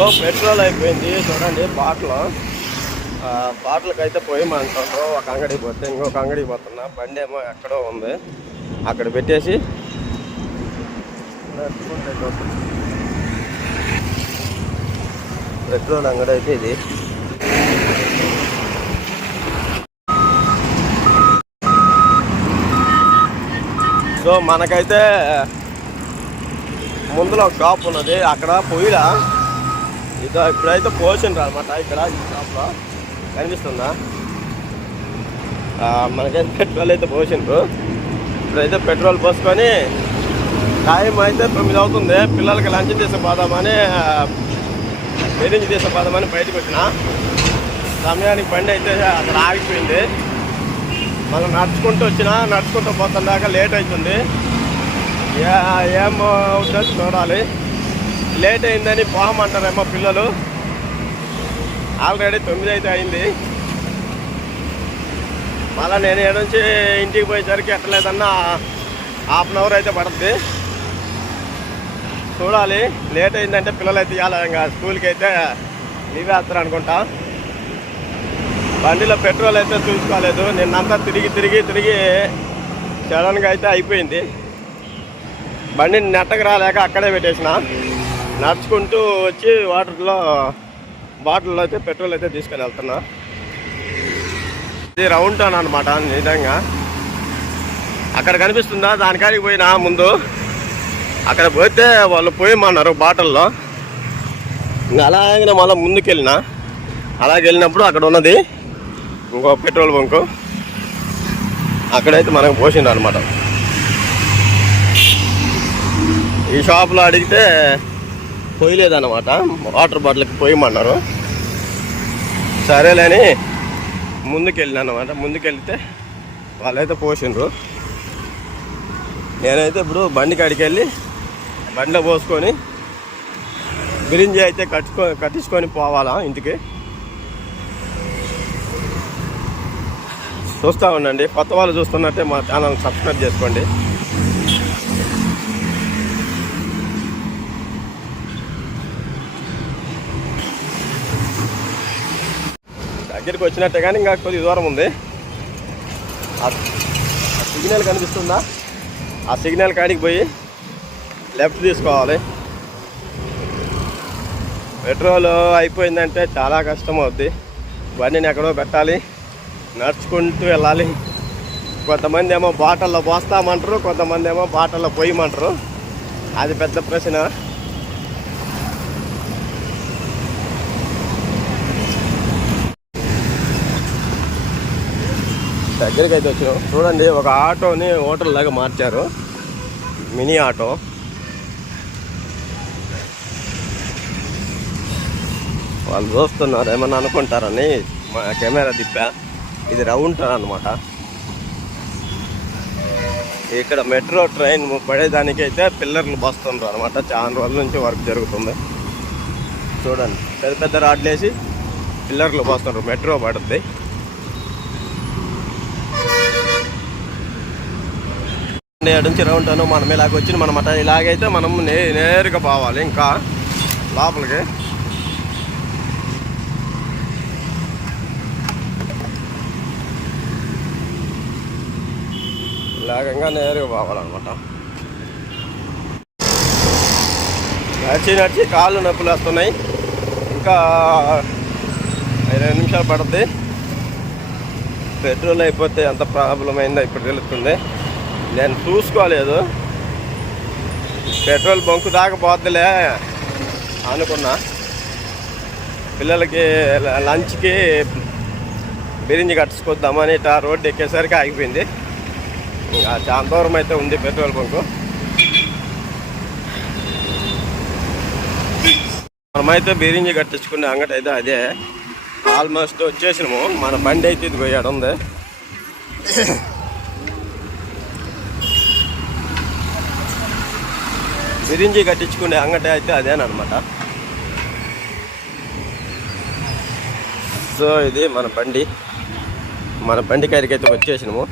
So petrol అయిపోయింది. చూడండి bottle. బాటిల్కి అయితే పోయమంటారు ఒక అంగడికి పోతే ఇంకొక అంగడికి పోతున్నా. బండి ఏమో ఎక్కడో ఉంది. అక్కడ పెట్టేసి పెట్రోల్ అంగడి అయితే ఇది. సో మనకైతే ముందులో ఒక షాప్ ఉన్నది. అక్కడ పొయ్యిలా ఇదో ఇప్పుడైతే పోసిండ్రు అనమాట ఇక్కడ ఈ షాప్లో కనిపిస్తుందా? మనకైతే పెట్రోల్ అయితే పోసిండ్రు ఇప్పుడైతే పెట్రోల్ పోసుకొని టైం అయితే తొమ్మిది అవుతుంది. పిల్లలకి లంచ్ తీసుకుపోదామని బెదించి తీసుకుపోదామని బయటకు వచ్చిన. సమయానికి బండి అయితే అక్కడ ఆగిపోయింది. మనం నడుచుకుంటూ వచ్చిన నడుచుకుంటూ పోతుందాక లేట్ అవుతుంది. ఏ- చూడాలి. లేట్ అయిందని పోమంటారేమో పిల్లలు. ఆల్రెడీ తొమ్మిది అయితే అయింది. మళ్ళీ నేను ఏడు నుంచి ఇంటికి పోయేసరికి ఎట్టలేదన్న హాఫ్ అన్ అవర్ అయితే పడుతుంది చూడాలి లేట్ అయిందంటే పిల్లలు అయితే ఇవ్వాలి ఇంకా స్కూల్కి అయితే లీవ్ వేస్తారు అనుకుంటా. బండిలో పెట్రోల్ అయితే చూసుకోలేదు. నిన్నంతా తిరిగి తిరిగి తిరిగి సడన్గా అయితే అయిపోయింది. బండిని నెట్టకు రాలేక అక్కడే పెట్టేసిన. నడుచుకుంటూ వచ్చి వాటర్లో బాటిల్లో అయితే పెట్రోల్ అయితే తీసుకొని వెళ్తున్నా. ఇది రౌండ్ టౌన్ అనమాట నిజంగా. అక్కడ కనిపిస్తుందా? దానికాడికి పోయినా ముందు. అక్కడ పోతే వాళ్ళు పోయమన్నారు బాటిల్లో. అలాగే మళ్ళీ ముందుకెళ్ళినా. అలాగే వెళ్ళినప్పుడు అక్కడ ఉన్నది ఇంకో పెట్రోల్ బంకు. అక్కడైతే మనకు పోసిండు అనమాట ఈ షాప్లో అడిగితే పోయలేదన్నమాట. వాటర్ బాటిల్కి పోయమన్నారు. సరేలేని ముందుకెళ్ళిన అనమాట ముందుకెళ్తే వాళ్ళైతే పోసిండ్రు. నేనైతే ఇప్పుడు బండి కాడికి వెళ్ళి బండిలో పోసుకొని బిరింజి అయితే కట్టుకో కట్టించుకొని పోవాలా ఇంటికి? చూస్తూ ఉండండి. కొత్త వాళ్ళు చూస్తున్నట్టే మా ఛానల్ సబ్స్క్రైబ్ చేసుకోండి. దగ్గరికి వచ్చినట్టే కానీ ఇంకా కొద్ది దూరం ఉంది. ఆ సిగ్నల్ కనిపిస్తుందా? ఆ సిగ్నల్ కాడికి పోయి లెఫ్ట్ తీసుకోవాలి. పెట్రోల్ అయిపోయిందంటే చాలా కష్టం అవుద్ది బండిని ఎక్కడో పెట్టాలి. నడుచుకుంటూ వెళ్ళాలి. కొంతమంది ఏమో బాటల్లో పోస్తామంటారు కొంతమంది ఏమో బాటల్లో పోయమంటారు. అది పెద్ద ప్రశ్న. దగ్గరికి అయితే వచ్చినాం. చూడండి ఒక ఆటోని హోటల్ లాగా మార్చారు. Mini auto. వాళ్ళు చూస్తున్నారు ఏమన్నా అనుకుంటారని మా కెమెరా తిప్పా. ఇది రౌండ్ అనమాట ఇక్కడ మెట్రో ట్రైన్ పడేదానికైతే పిల్లర్లు బస్తున్నారు అనమాట చాలా రోజుల నుంచి వర్క్ జరుగుతుంది. చూడండి పెద్ద పెద్ద రాడ్లు వేసి పిల్లర్లు బస్తున్నారు మెట్రో పడుద్ది. ఏడు నుంచి ఉంటాను మనం ఇలాగ వచ్చి మనమాట ఇలాగైతే మనం నే నేరుగా పోవాలి ఇంకా లోపలికి. ఇలాగంగా నేరుగా పోవాలన్నమాట. నడిచి నడిచి కాళ్ళు నొప్పులు వస్తున్నాయి. ఇంకా ఇరవై నిమిషాలు పడుతుంది పెట్రోల్ అయిపోతే ఎంత ప్రాబ్లం అయిందో ఇప్పుడు తెలుస్తుంది. నేను చూసుకోలేదు. పెట్రోల్ బంకు దాకా పోద్దులే అనుకున్నా. పిల్లలకి లంచ్కి బిరించి కట్టుకొద్దామని ఇట్లా రోడ్డు ఎక్కేసరికి ఆగిపోయింది. ఇంకా చాలా దూరం అయితే ఉంది పెట్రోల్ బంకు. మనమైతే బిరింజి కట్టించుకునే అంగటి అయితే అదే. ఆల్మోస్ట్ వచ్చేసినాము. మన బండి అయితే ఇది పోయాడు ఉంది. విరించి కట్టించుకునే అంగటి అయితే అదేనమాట సో ఇది మన బండి. మన బండి కాడికి అయితే వచ్చేసినాము.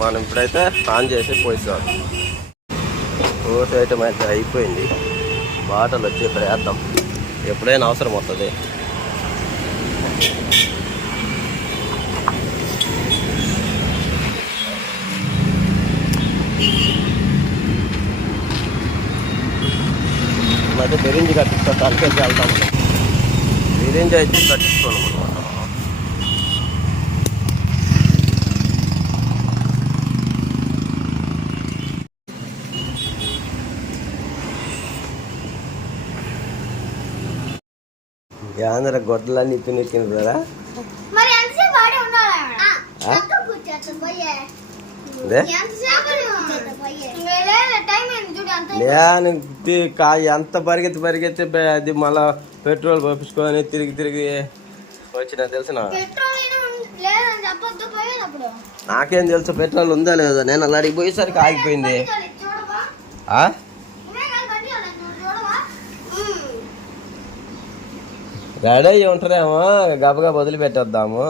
మనం ఇప్పుడైతే ఆన్ చేసి పోయిస్తాం. ఓట్ ఐటమ్ అయితే అయిపోయింది. బాటలు వచ్చి ఇక్కడ వేద్దాం. ఎప్పుడైనా అవసరం వస్తుంది. మధ్య బెరింజ్ కట్టించుకో తలకెళ్ళి వెళ్తాం. బెరింజ్ అయితే కట్టించుకోను అనమాట ఆంధ్ర గొడ్డలన్నీ కదా? ఆ? అదే నేను ఎంత పరిగెత్తి పరిగెత్తి అది మళ్ళా పెట్రోల్ పంపించుకొని తిరిగి తిరిగి వచ్చిన తెలిసిన నాకేం తెలుసు పెట్రోల్ ఉందా లేదా? నేను అలా అడిగి పోయేసరికి ఆగిపోయింది. రెడీ అయ్యి ఉంటారేమో గబగబా వదిలిపెట్టేద్దాము.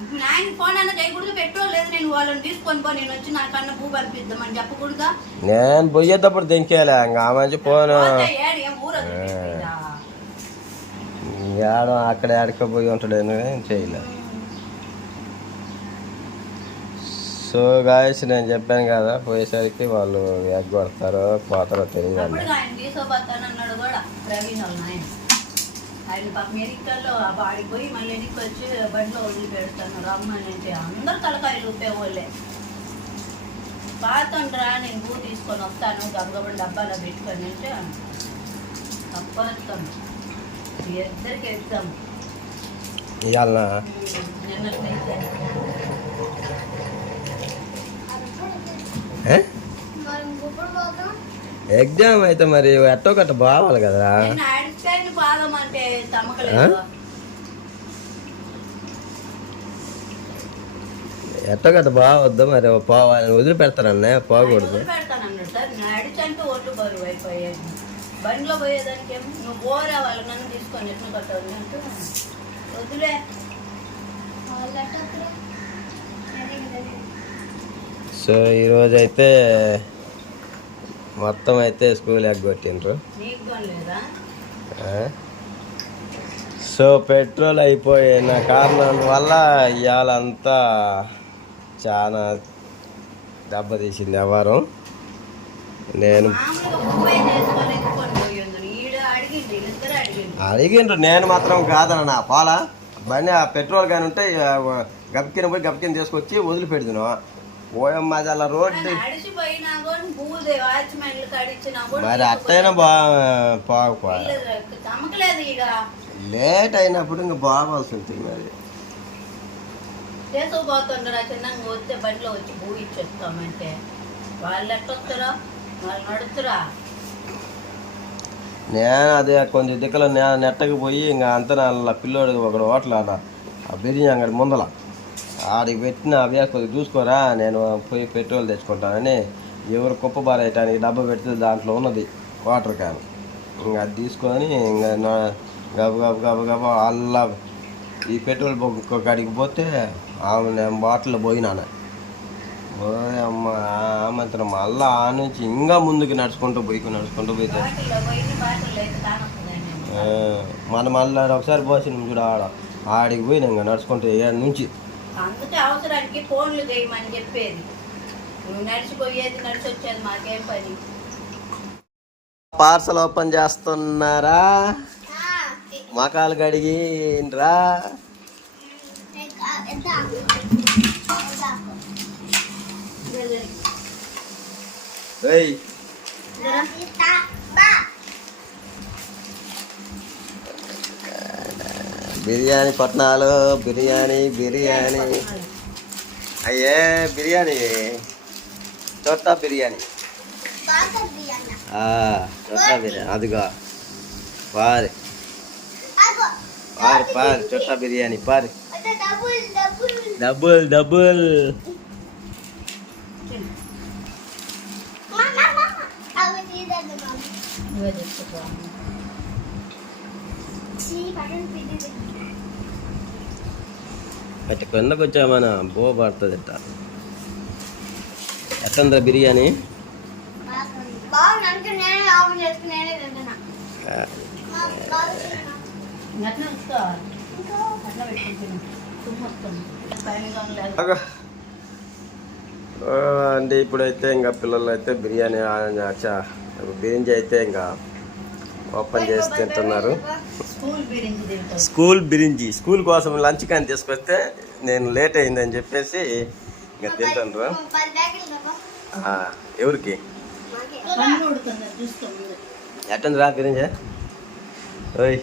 రెడీ ఇండ్రు ఆ, నాయన ఫోన్ అన్న చేయకూడదు పెట్రోల్ లేదు నేను వాళ్ళని తీసుకొని పో నేను వచ్చి నా కన్నా భూ పంపిద్దామని చెప్పకూడదా? నేను పోయేటప్పుడు ఇంకా ఆ మంచి ఫోన్. పోతే ఏడు ఏం ఊరు వదిలిపెట్టేదా? ఏడ అక్కడ ఎడకపోయి ఉంటాడని చేయలే. సో గాయస్ నేను చెప్పాను కదా పోయేసరికి వాళ్ళు ఎగ్గొడతారో పోతారో తెలియదు. ఆయన మెరికల్లో ఆ బాడికి పోయి మళ్ళీ వెనక్కి వచ్చి బండిలో వదిలి పెడతాను. రమ్మని అంటే అందరు తలకాయలు ఊపేవాళ్ళే. పాతండ్రా నేను భూ తీసుకొని వస్తాను గబగబా డబ్బాలో పెట్టుకొని అంటే తప్పస్తాను ఇద్దరికి ఎగ్జామ్. ఇవాళ ఎగ్జామ్ అయితే మరి ఎట్టో కట్ట బావాలి కదా అంటే ఎట్టో కట్ట బావద్దు మరి పోవాలి వదిలిపెడతానన్నే పోకూడదు. బండిలో పోయేదానికి నువ్వు పోరా వాళ్ళు నన్ను తీసుకొని ఎట్లా కట్టాలి అంటే వదిలే. సో ఈరోజు అయితే మొత్తం అయితే స్కూల్ ఎగ్గొట్టిండ్రు. నీకు లేదా? సో పెట్రోల్ అయిపోయిన కారణం వల్ల ఇవాళ అంతా చాలా దెబ్బతీసింది వ్యవహారం నేను అడిగిండ్రు నేను మాత్రం కాదన్న. నా పాల? బండి ఆ పెట్రోల్ కానీ ఉంటే గబకిన పోయి గబకిన తీసుకొచ్చి వదిలిపెడుతున్నావు? పోయమ్మ అది అలా రోడ్డు మరి అట్టయినా బా పోకపోయా వీళ్ళు తమ్మకలేదు ఇక. లేట్ అయినప్పుడు ఇంకా బాగాల్సి ఉంటుంది మరి చేసుకుపోతుండ్రా చిన్నగా వస్తే బండిలో వచ్చి భూ ఇచ్చేస్తామంటే. వాళ్ళు ఎట్టొస్తారా వాళ్ళు నడుతురా నేను అదే కొంచెం దిక్కలో నేను నెట్టకు పోయి ఇంకా అంత నా పిల్లోడు ఒకడు హోటల్ ఆడ ఆ బిర్యానీ అంగడి ముందల. ఆడికి పెట్టిన అవే కొద్దిగా చూసుకోరా నేను పోయి పెట్రోల్ తెచ్చుకుంటానని ఎవరు కుప్ప బారేయటానికి డబ్బా పెడితే దాంట్లో ఉన్నది వాటర్ క్యాన్. ఇంకా అది తీసుకొని ఇంకా నా- గబ గబ గబ గబ అల్లా ఈ పెట్రోల్ బొక్క కాడికి పోతే ఆమె నేను బాటిల్ పోయినాను. పోయి అమ్మ ఆమంతరం మళ్ళా ఆ నుంచి ఇంకా ముందుకు నడుచుకుంటూ పోయి నడుచుకుంటూ పోతే. బాటిల్లో మనం మళ్ళీ ఒకసారి పోసినాం చూడ ఆడ. ఆడికి పోయినా ఇంకా నడుచుకుంటూ ఏడు నుంచి. అందుకే అవసరానికి ఫోన్లు చేయమని చెప్పేది. నువ్వు నడిచిపోయేది నడిచి వచ్చేది మాకేం పని? పార్సల్ ఓపెన్ చేస్తున్నారా? మకాలు కడిగి రా బిర్యానీ పట్నాలు బిర్యానీ బిర్యానీ. అయ్యే బిర్యానీ. చోటా బిర్యానీ ఆ, చోటా బిర్యానీ అదిగో పారి పారి పారి చోటా బిర్యానీ పారి డబుల్ డబుల్ డబుల్ డబుల్ మామ మామ అవి తీదండి మామ నువ్వే తెచ్చుకో చీ పక్కన పిడిది అట్ట కిందకు వచ్చామన బో పడుతుంది ఎట్టుందా బిర్యానీ. అంటే ఇప్పుడైతే ఇంకా పిల్లలు అయితే బిర్యానీ ఆ, చా బిర్యానీ అయితే ఇంకా ఓపెన్ చేసి తింటున్నారు. స్కూల్ బిరించి తింటాం స్కూల్ బిరించి స్కూల్ కోసం లంచ్ కానీ తీసుకొస్తే నేను లేట్ అయిందని చెప్పేసి ఇంకా తింటాను ఎవరికి? ఎట్టంది రా బిరించి ఓయ్.